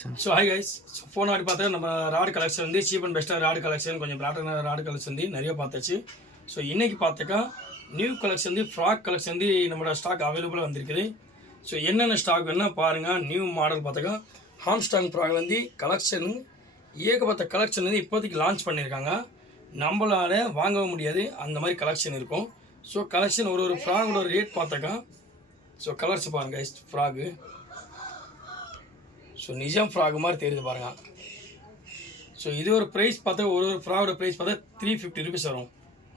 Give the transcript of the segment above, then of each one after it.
So hi guys. So phone ஆடி பார்த்தா நம்ம rod collection வந்து சீப் அண்ட் பெஸ்ட்டாக ராடு கலெக்ஷன் கொஞ்சம் பிராண்டான ராடு கலெக்ஷன் வந்து நிறைய பார்த்தாச்சு. ஸோ இன்றைக்கி பார்த்தாக்கா நியூ கலெக்ஷன் வந்து ஃப்ராக் கலெக்ஷன் வந்து நம்மளோட ஸ்டாக் அவைலபிளாக வந்திருக்குது. ஸோ என்னென்ன ஸ்டாக் வேணால் பாருங்கள். நியூ மாடல் பார்த்தாக்கா ஹாம்ஸ்டாங் ஃப்ராக் வந்து கலெக்ஷனு ஏகப்பட்ட கலெக்ஷன் வந்து இப்போதைக்கு லான்ச் பண்ணியிருக்காங்க. நம்மளால் வாங்கவும் முடியாது, அந்த மாதிரி கலெக்ஷன் இருக்கும். ஸோ கலெக்ஷன் ஒரு ஃப்ராகோட ஒரு ரேட் பார்த்தாக்கா ஸோ கலர்ஸ் பாருங்கள் கைஸ். ஃப்ராகு ஸோ நிஜம் ஃப்ராக் மாதிரி தெரியுது பாருங்கள். ஸோ இது ஒரு ப்ரைஸ் பார்த்தா ஒரு ஃப்ராகோட ப்ரைஸ் பார்த்தா 350 rupees வரும்,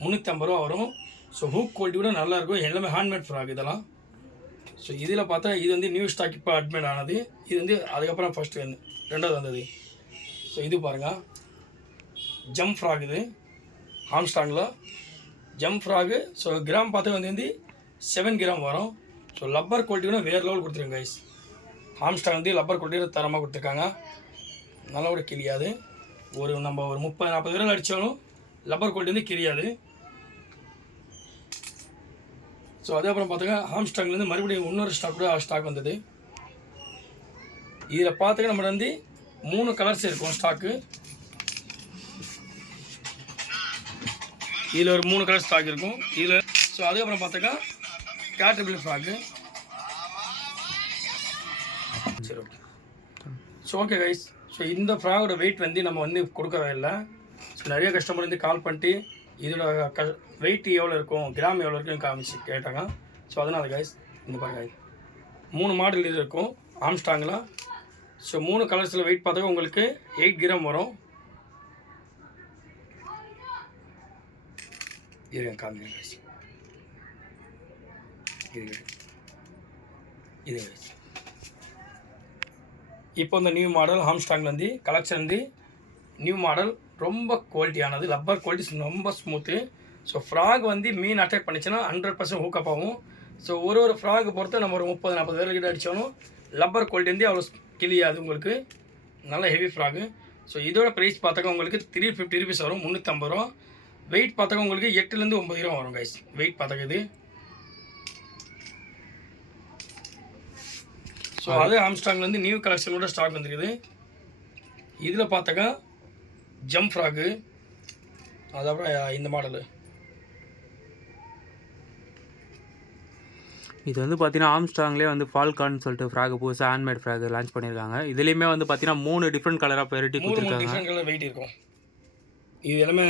350 ரூபா வரும். ஸோ ஹூக் குவாலிட்டி கூட நல்லாயிருக்கும், எல்லாமே ஹேண்ட்மேட் ஃப்ராக் இதெல்லாம். ஸோ இதில் பார்த்தா இது வந்து நியூ ஸ்டாக் இப்போ அட்மிட் ஆனது. இது வந்து அதுக்கப்புறம் ரெண்டாவது வந்தது. ஸோ இது பாருங்கள் ஜம்ப் ஃப்ராக், இது ஹாம்ஸ்டாங்கில் ஜம்ப் ஃப்ராகு. ஸோ கிராம் பார்த்தா வந்து 7 கிராம் வரும். ஸோ லப்பர் குவாலிட்டி கூட வேறு லெவல் கொடுத்துருங்க கைஸ். ஹாம்ஸ்டாங் வந்து லப்பர் குவாலிட்டி தரமாக கொடுத்துருக்காங்க, நல்லா கூட கிளியாது. நம்ம ஒரு 30-40 விரல் அடித்தாலும் லப்பர் குவாலிட்டி வந்து கிளியாது. ஸோ அதே அப்புறம் பார்த்துக்க ஹாம்ஸ்டாங்லேருந்து மறுபடியும் இன்னொரு ஸ்டாக் வந்தது. இதில் பார்த்துக்க நம்ம வந்து 3 கலர்ஸ் இருக்கும் ஸ்டாக்கு. இதில் ஒரு 3 கலர் ஸ்டாக் இருக்கும் இதில். ஸோ அதுக்கப்புறம் பார்த்தாக்கா கேட்டபிள் ஃப்ராக்கு. சரி okay. So okay guys. So இந்த ஃப்ராகோட வெயிட் வந்து நம்ம வந்து கொடுக்கவே இல்லை. ஸோ நிறைய கஸ்டமர் வந்து கால் பண்ணிட்டு இதோட வெயிட் எவ்வளோ இருக்கும், கிராம் எவ்வளோ இருக்குன்னு காமிச்சு கேட்டாங்க. ஸோ அதனால் கைஸ் இந்த பாருங்க 3 மாடல் இது இருக்கும் ஆம்ஸ்டாங்கில். ஸோ 3 கலர்ஸில் வெயிட் பார்த்தாக்க உங்களுக்கு 8 கிராம் வரும். இருங்க காமிங்க கைஸ். இது கைஸ் இப்போ இந்த நியூ மாடல் ஹாம்ஸ்டாங்கில் வந்து கலெக்ஷன் வந்து நியூ மாடல் ரொம்ப குவாலிட்டியானது, லப்பர் குவாலிட்டி ரொம்ப ஸ்மூத்து. ஸோ ஃப்ராக் வந்து மீன் அட்டாக் பண்ணிச்சுன்னா 100% ஹூக்கப் ஆகும். ஸோ ஒரு ஃப்ராக் பொறுத்து நம்ம ஒரு 30-40 பேர் கிட்ட அடித்தாலும் லப்பர் குவாலிட்டி வந்து அவ்வளோ கிளியாது உங்களுக்கு, நல்ல ஹெவி ஃப்ராகு. ஸோ இதோட ப்ரைஸ் பார்த்தாக்க உங்களுக்கு 350 rupees வரும், 350 ரூபா. வெயிட் பார்த்தாக்க உங்களுக்கு 8லேருந்து 9 கிராம் வரும் கைஸ். வெயிட் பார்த்தாக்க இது. ஸோ அது ஆம்ஸ்டாங்லேருந்து நியூ கலெக்ஷனோட ஸ்டாக் வந்துருக்குது. இதில் பார்த்தாக்கா ஜம்ப் ஃப்ராக்கு, அதுக்கப்புறம் இந்த மாடலு. இது வந்து பார்த்தீங்கன்னா ஆம்ஸ்டாங்லேயே வந்து ஃபால்கான்னு சொல்லிட்டு ஃப்ராக் புதுசாக ஹேண்ட்மேட் ஃப்ராக் லான்ச் பண்ணியிருக்காங்க. இதுலேயுமே வந்து பார்த்தீங்கன்னா 3 டிஃப்ரெண்ட் கலராக வெரைட்டி கொடுத்துருக்காங்க. டிஃப்ரெண்ட் கலர் வெயிட் இருக்கும். இது எல்லாமே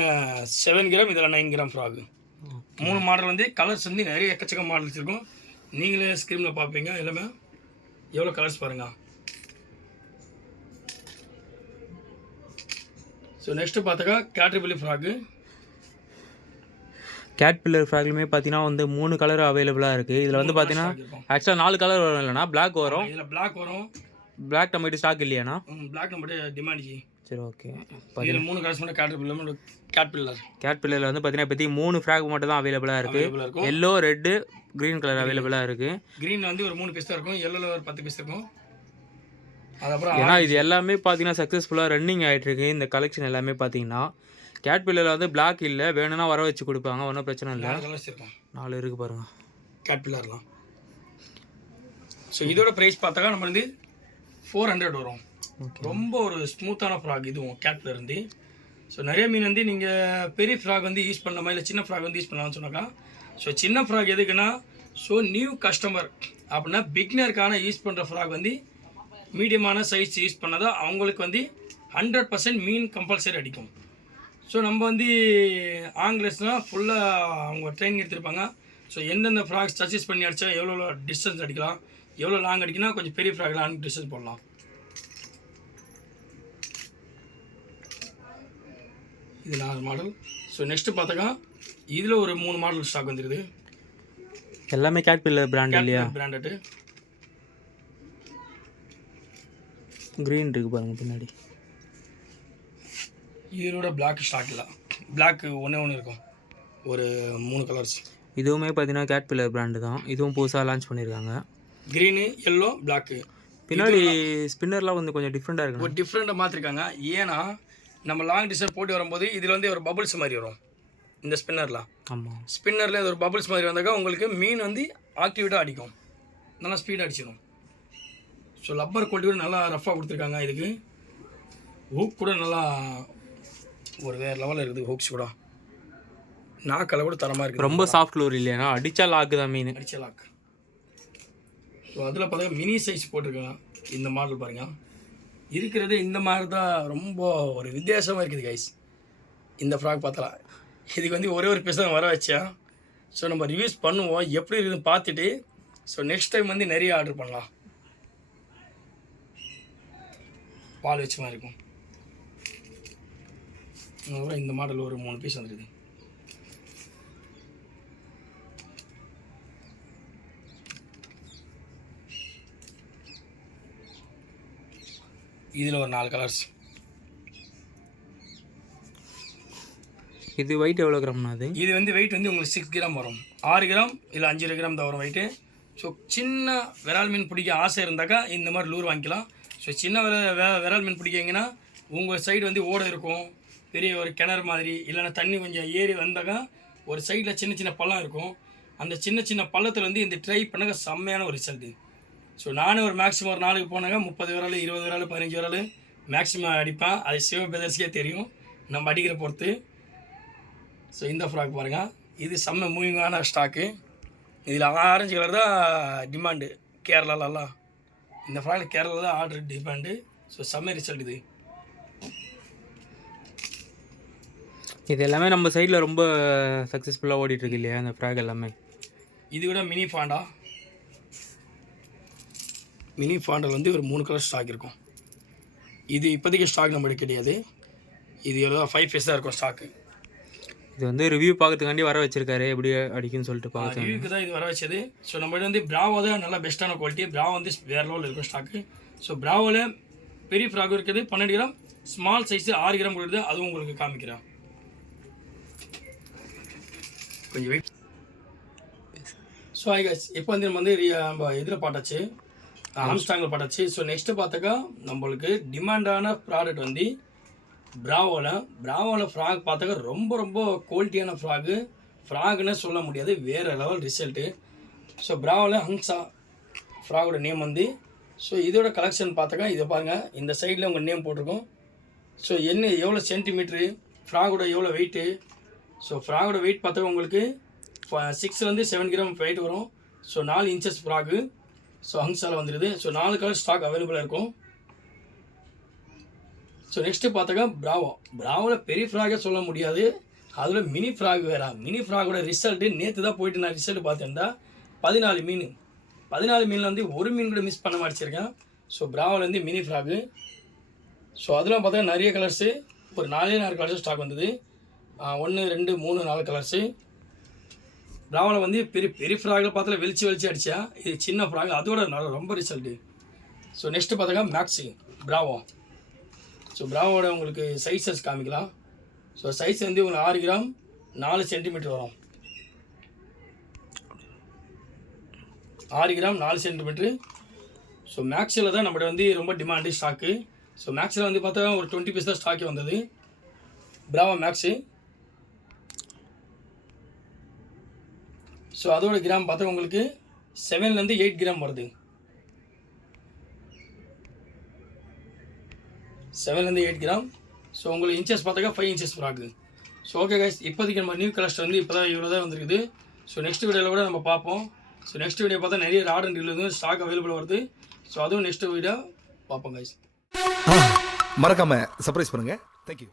7 கிராம், இதெல்லாம் 9 கிராம் ஃப்ராகு. 3 மாடல் வந்து கலர்ஸ் வந்து நிறைய எக்கச்சக்க மாடல்ஸ் இருக்கும். நீங்களே ஸ்க்ரீனில் பார்ப்பீங்க எல்லாமே எவ்வளோ கலர்ஸ் பாருங்கள். ஸோ நெக்ஸ்ட்டு பார்த்தாக்கா கேட்டபிள் ஃப்ராக்கு. கேட்பில்லர் ஃப்ராக்லுமே பார்த்தீங்கன்னா வந்து 3 கலர் அவைலபிளாக இருக்குது. இதில் வந்து பார்த்தீங்கன்னா ஆக்சுவலாக 4 கலர் வரும். இல்லைனா பிளாக் வரும். இதில் பிளாக் வரும். பிளாக் நம்மகிட்ட ஸ்டாக் இல்லையாண்ணா? பிளாக் நம்மகிட்ட டிமாண்ட் ஜி. சரி ஓகே. இதில் 3 கலர்ஸ் மட்டும் கேட்பில்லரில் வந்து பார்த்தீங்கன்னா இப்போதைக்கு 3 ஃப்ராக் மட்டும் தான் அவைலபிளாக இருக்குது. எல்லோ, ரெட்டு, க்ரீன் கலர் அவைலபிளாக இருக்குது. க்ரீன் வந்து ஒரு 3 பீஸ் தான் இருக்கும், எல்லோவில் ஒரு 10 பீஸ் இருக்கும். அதுக்கப்புறம் ஏன்னா இது எல்லாமே பார்த்தீங்கன்னா சக்ஸஸ்ஃபுல்லாக ரன்னிங் ஆகிட்டுருக்கு. இந்த கலெக்ஷன் எல்லாமே பார்த்தீங்கன்னா கேட்பில்லரில் வந்து பிளாக் இல்லை, வேணும்னா வர வச்சு கொடுப்பாங்க, ஒன்றும் பிரச்சனை இல்லை. 4 இருக்குது பாருங்கள் கேட்பில்லர்லாம். ஸோ இதோட ப்ரைஸ் பார்த்தாக்கா நம்ம வந்து 400 வரும். ரொம்ப ஒரு ஸ்மூத்தான ஃப்ராக் இதுவும் கேட்பில்லர் இருந்து. ஸோ நிறைய மீன் வந்து நீங்கள் பெரிய ஃப்ராக் வந்து யூஸ் பண்ணலாமா இல்லை சின்ன ஃப்ராக் வந்து யூஸ் பண்ணலாம்னு சொன்னாக்கா, ஸோ சின்ன ஃப்ராக் எதுக்குன்னா ஸோ நியூ கஸ்டமர் அப்படின்னா பிக்னருக்கான யூஸ் பண்ணுற ஃப்ராக் வந்து மீடியமான சைஸ் யூஸ் பண்ணாதான் அவங்களுக்கு வந்து 100% மீன் கம்பல்சரி அடிக்கும். ஸோ நம்ம வந்து ஆங்கிலஸ்னால் ஃபுல்லாக அவங்க ட்ரைனிங் எடுத்திருப்பாங்க. ஸோ எந்தெந்த ஃப்ராக்ஸ் சர்ச்சஸ் பண்ணி அடித்தா எவ்வளோ டிஸ்டன்ஸ் அடிக்கலாம், எவ்வளோ லாங் அடிக்கணும், கொஞ்சம் பெரிய ஃப்ராக் லாங் டிஸ்டன்ஸ் போடலாம். இது 4 மாடல். ஸோ நெக்ஸ்ட்டு பார்த்தாக்கா இதில் ஒரு 3 மாடல் ஸ்டாக் வந்துருக்குது. எல்லாமே கேட்பில்லர் பிராண்ட் இல்லையா? பிராண்டடு. க்ரீன் இருக்குது பாருங்கள் பின்னாடி. இதோட பிளாக் ஸ்டாக் இல்லை, பிளாக் ஒன்று இருக்கும், ஒரு 3 கலர்ஸ். இதுவுமே பார்த்தீங்கன்னா கேட்பில்லர் பிராண்டு தான். இதுவும் புதுசாக லான்ச் பண்ணியிருக்காங்க. Green, yellow, black. பின்னாடி ஸ்பின்னர்லாம் வந்து கொஞ்சம் டிஃப்ரெண்ட்டாக இருக்குது. ஒரு டிஃப்ரெண்ட்டாக மாற்றிருக்காங்க. ஏன்னா நம்ம லாங் டிஸ்டன்ஸ் போட்டு வரும்போது இதில் வந்து ஒரு பபுள்ஸ் மாதிரி வரும் இந்த ஸ்பின்னர்லாம். ஆமாம், ஸ்பின்னரில் இது ஒரு பபுள்ஸ் மாதிரி வந்தாக்கா உங்களுக்கு மீன் வந்து ஆக்டிவேட்டாக அடிக்கும், நல்லா ஸ்பீடாக அடிச்சிடும். ஸோ லப்பர் குவாலிட்டி கூட நல்லா ரஃப்பாக கொடுத்துருக்காங்க. இதுக்கு ஹூக் கூட நல்லா ஒரு வேறு லெவலில் இருக்குது. ஹூக்ஸ் கூட நாக்கில் கூட தரமாக இருக்குது. ரொம்ப சாஃப்ட் லூர் இல்லையா, அடித்தா லாக்கு தான் மீன், அடிச்ச லாக். ஸோ அதில் பார்த்தா மினி சைஸ் போட்டிருக்காங்க. இந்த மாடல் பாருங்க, இருக்கிறது இந்த மாதிரி தான். ரொம்ப ஒரு வித்தியாசமாக இருக்குது கைஸ். இந்த ஃப்ராக் பார்த்தலாம். இதுக்கு வந்து ஒரே ஒரு பீஸ் தான் வர வச்சேன். ஸோ நம்ம ரிவ்யூஸ் பண்ணுவோம், எப்படி இருக்குதுன்னு பார்த்துட்டு ஸோ நெக்ஸ்ட் டைம் வந்து நிறைய ஆர்டர் பண்ணலாம். பால் வச்ச மாதிரி இருக்கும். இந்த மாடல் ஒரு 3 பீஸ் வந்துருக்குது. இதில் ஒரு 4 கலர்ஸ். இது வெயிட் எவ்வளோ கிராம்னா? இது வந்து வெயிட் வந்து உங்களுக்கு 6 கிராம் வரும். 6 கிராம் இல்லை 5 கிராம் தான் வரும் வெயிட்டு. ஸோ சின்ன விரால் மீன் பிடிக்க ஆசை இருந்தாக்கா இந்த மாதிரி லூர் வாங்கிக்கலாம். ஸோ சின்ன விரால் மீன் பிடிக்கிங்கன்னா உங்கள் சைடு வந்து ஓடை இருக்கும், பெரிய ஒரு கிணறு மாதிரி, இல்லைன்னா தண்ணி கொஞ்சம் ஏறி வந்தாக்கா ஒரு சைடில் சின்ன சின்ன பள்ளம் இருக்கும். அந்த சின்ன சின்ன பள்ளத்தில் வந்து இந்த ட்ரை பண்ணாக்க செம்மையான ஒரு ரிசல்ட்டு. ஸோ நானும் ஒரு மேக்ஸிமம் ஒரு நாளுக்கு போனாங்க 30 விரால் 20 விரால் 15 விரால் மேக்ஸிமம் அடிப்பேன். அது சிவ பிரதர்ஸ்க்கே தெரியும் நம்ம அடிக்கிற பொறுத்து. ஸோ இந்த ஃப்ராக் பாருங்கள், இது செம்ம மூவிங்கான ஸ்டாக்கு. இதில் ஆரஞ்சு கலர் தான் டிமாண்டு கேரளாலலாம். இந்த ஃப்ராக் கேரளாவில் தான் ஆர்டர் டிமாண்டு. ஸோ செம்ம ரிசல்ட் இது. இது எல்லாமே நம்ம சைடில் ரொம்ப சக்ஸஸ்ஃபுல்லாக ஓடிட்டுருக்கு இல்லையா இந்த ஃப்ராக் எல்லாமே. இது விட மினி ஃபாண்டா, மினி ஃபாண்டல் வந்து ஒரு 3 கலர் ஸ்டாக் இருக்கும். இது இப்போதைக்கு ஸ்டாக் நம்மளுக்கு கிடையாது. இது எவ்வளோ 5 பீஸ் தான் இருக்கும் ஸ்டாக்கு. இது வந்து ரிவ்யூ பார்க்கறதுக்காண்டி வர வச்சிருக்காரு, எப்படி அடிக்குன்னு சொல்லிட்டு பார்த்து ரிவ்யூக்கு தான் இது வர வச்சது. ஸோ நம்மகிட்ட வந்து பிராவோ தான் நல்லா பெஸ்ட்டான குவாலிட்டி. பிராவோ வந்து வேறு லெவலில் இருக்கும் ஸ்டாக்கு. ஸோ பிராவோவில் பெரிய ஃப்ராக் இருக்குது 12 கிராம், ஸ்மால் சைஸு 6 கிராம் கொடுக்குது. அதுவும் உங்களுக்கு காமிக்கிறேன். கொஞ்சம் வெயிட். ஸோ ஹாய் கைஸ், இப்போ வந்து நம்ம வந்து நம்ம இதில் பாட்டாச்சு, ஆம்ஸ்டாங்கில் பாட்டாச்சு. ஸோ நெக்ஸ்ட்டு பார்த்தாக்கா நம்மளுக்கு டிமாண்டான ப்ராடக்ட் வந்து பிராவோவில் ஃப்ராக் பார்த்தாக்கா ரொம்ப ரொம்ப குவாலிட்டியான ஃப்ராக்னு சொல்ல முடியாது, வேறு லெவல் ரிசல்ட்டு. ஸோ பிராவோவில் ஹங்ஸா ஃப்ராகோட நேம் வந்து. ஸோ இதோட கலெக்ஷன் பார்த்தாக்கா இதை பாருங்கள், இந்த சைடில் உங்கள் நேம் போட்டிருக்கோம். ஸோ என்ன எவ்வளோ சென்டிமீட்ரு, ஃப்ராகோட எவ்வளோ வெயிட்டு. ஸோ ஃப்ராகோட வெயிட் பார்த்தா உங்களுக்கு 6 7 கிராம் வெயிட் வரும். So 4 inches frock. ஸோ ஹங்ஸால் வந்துடுது. ஸோ 4 கலர் ஸ்டாக் அவைலபிளாக இருக்கும். ஸோ நெக்ஸ்ட்டு பார்த்தாக்கா பிராவோவில் பெரிய ஃப்ராகே சொல்ல முடியாது, அதில் மினி ஃப்ராக் வேறு. மினி ஃப்ராகோட ரிசல்ட்டு நேற்று தான் போயிட்டு நான் ரிசல்ட் பார்த்துருந்தா 14 மீன். 14 மீனில் வந்து ஒரு மீன் கூட மிஸ் பண்ண மாட்டிச்சிருக்கேன். ஸோ பிராவோவில் வந்து மினி ஃப்ராகு. ஸோ அதெல்லாம் பார்த்தா நிறைய கலர்ஸு, ஒரு 4 கலர்ஸ் ஸ்டாக் வந்தது. 1 2 3 4 கலர்ஸு. பிராவில் வந்து பெரிய ஃப்ராகில் பார்த்தா வெளிச்சு அடித்தா, இது சின்ன ஃப்ராக், அதோட ரொம்ப ரிசல்ட்டு. ஸோ நெக்ஸ்ட்டு பார்த்தாக்கா மேக்ஸு பிராவோ. ஸோ பிராவோட உங்களுக்கு சைஸஸ் காமிக்கலாம். ஸோ சைஸ் வந்து உங்களுக்கு 6 கிராம் 4 சென்டிமீட்டர் வரும். 6 கிராம் 4 சென்டிமீட்ரு. ஸோ மேக்ஸில் தான் நம்மகிட்ட வந்து ரொம்ப டிமாண்டு ஸ்டாக்கு. ஸோ மேக்ஸில் வந்து பார்த்தா ஒரு 20 பீஸ் தான் ஸ்டாக்கே வந்தது பிராவோ மேக்ஸு. ஸோ அதோட கிராம் பார்த்தா உங்களுக்கு 7 8 கிராம் வருது. 7 8 கிராம். ஸோ உங்களுக்கு இன்ச்சஸ் பார்த்தாக்கா 5 inches frock. So okay guys, இப்போதைக்கு நம்ம நியூ கலெக்ஷன் வந்து இப்போ தான் இவ்வளோ தான் வந்துருக்குது. ஸோ நெக்ஸ்ட் வீடியோவில் கூட நம்ம பார்ப்போம். ஸோ நெக்ஸ்ட் வீடியோ பார்த்தா நிறைய ஆர்டர் டீல் ஸ்டாக் அவைலபிள் வருது. ஸோ அதுவும் நெக்ஸ்ட் வீடியோ பார்ப்போம் கைஸ். மறக்காமல் சர்ப்ரைஸ் பண்ணுங்கள். தேங்க்யூ.